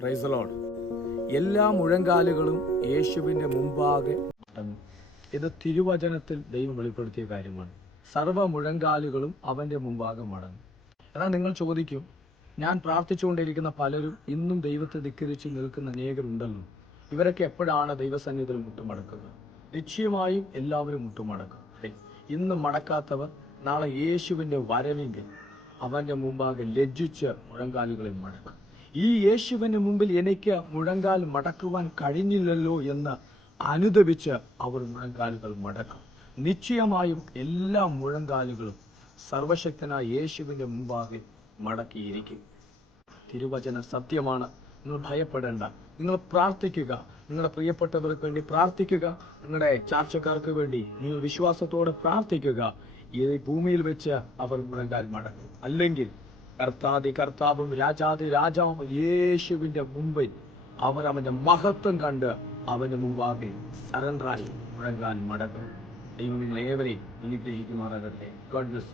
Praise the Lord. എല്ലാ മുഴങ്കാലുകളും യേശുവിൻ്റെ മുമ്പാകെ മടങ്ങും. ഇത് തിരുവചനത്തിൽ ദൈവം വെളിപ്പെടുത്തിയ കാര്യമാണ്. സർവ്വ മുഴങ്കാലുകളും അവൻ്റെ മുമ്പാകെ മടങ്ങും. എന്നാൽ നിങ്ങൾ ചോദിക്കും, ഞാൻ പ്രാർത്ഥിച്ചുകൊണ്ടിരിക്കുന്ന പലരും ഇന്നും ദൈവത്തെ ധിക്കരിച്ച് നിൽക്കുന്ന അനേകരുണ്ടല്ലോ, ഇവരൊക്കെ എപ്പോഴാണ് ദൈവസന്നിധിയിൽ മുട്ടുമടക്കുന്നത്? നിശ്ചയമായും എല്ലാവരും മുട്ടുമടക്കും. ഇന്ന് മടക്കാത്തവർ നാളെ യേശുവിൻ്റെ വരവെങ്കിൽ അവൻ്റെ മുമ്പാകെ ലജ്ജിച്ച് മുഴങ്കാലുകളിൽ മടക്കും. ഈ യേശുവിന് മുമ്പിൽ എനിക്ക് മുഴങ്കാൽ മടക്കുവാൻ കഴിഞ്ഞില്ലല്ലോ എന്ന് അനുദപിച്ച് അവർ മുഴങ്കാലുകൾ മടക്കും. നിശ്ചയമായും എല്ലാ മുഴങ്കാലുകളും സർവശക്തനായ യേശുവിൻ്റെ മുമ്പാകെ മടക്കിയിരിക്കും. തിരുവചന സത്യമാണ്. നിങ്ങൾ ഭയപ്പെടേണ്ട. നിങ്ങൾ പ്രാർത്ഥിക്കുക. നിങ്ങളുടെ പ്രിയപ്പെട്ടവർക്ക് വേണ്ടി പ്രാർത്ഥിക്കുക. നിങ്ങളുടെ ചാർച്ചക്കാർക്ക് വേണ്ടി നിങ്ങൾ വിശ്വാസത്തോടെ പ്രാർത്ഥിക്കുക. ഈ ഭൂമിയിൽ വെച്ച് അവർ മുഴങ്കാൽ മടക്കും. അല്ലെങ്കിൽ കർത്താതി കർത്താവും രാജാതി രാജാവും യേശുവിൻ്റെ മുമ്പിൽ അവർ അവൻ്റെ മഹത്വം കണ്ട് അവൻ്റെ മുമ്പാകെ സറണ്ടറായി മുഴങ്കാൽ മടക്കും. ദൈവം നിങ്ങളേവരെയും അനുഗ്രഹിക്കുമാറാകട്ടെ. God bless.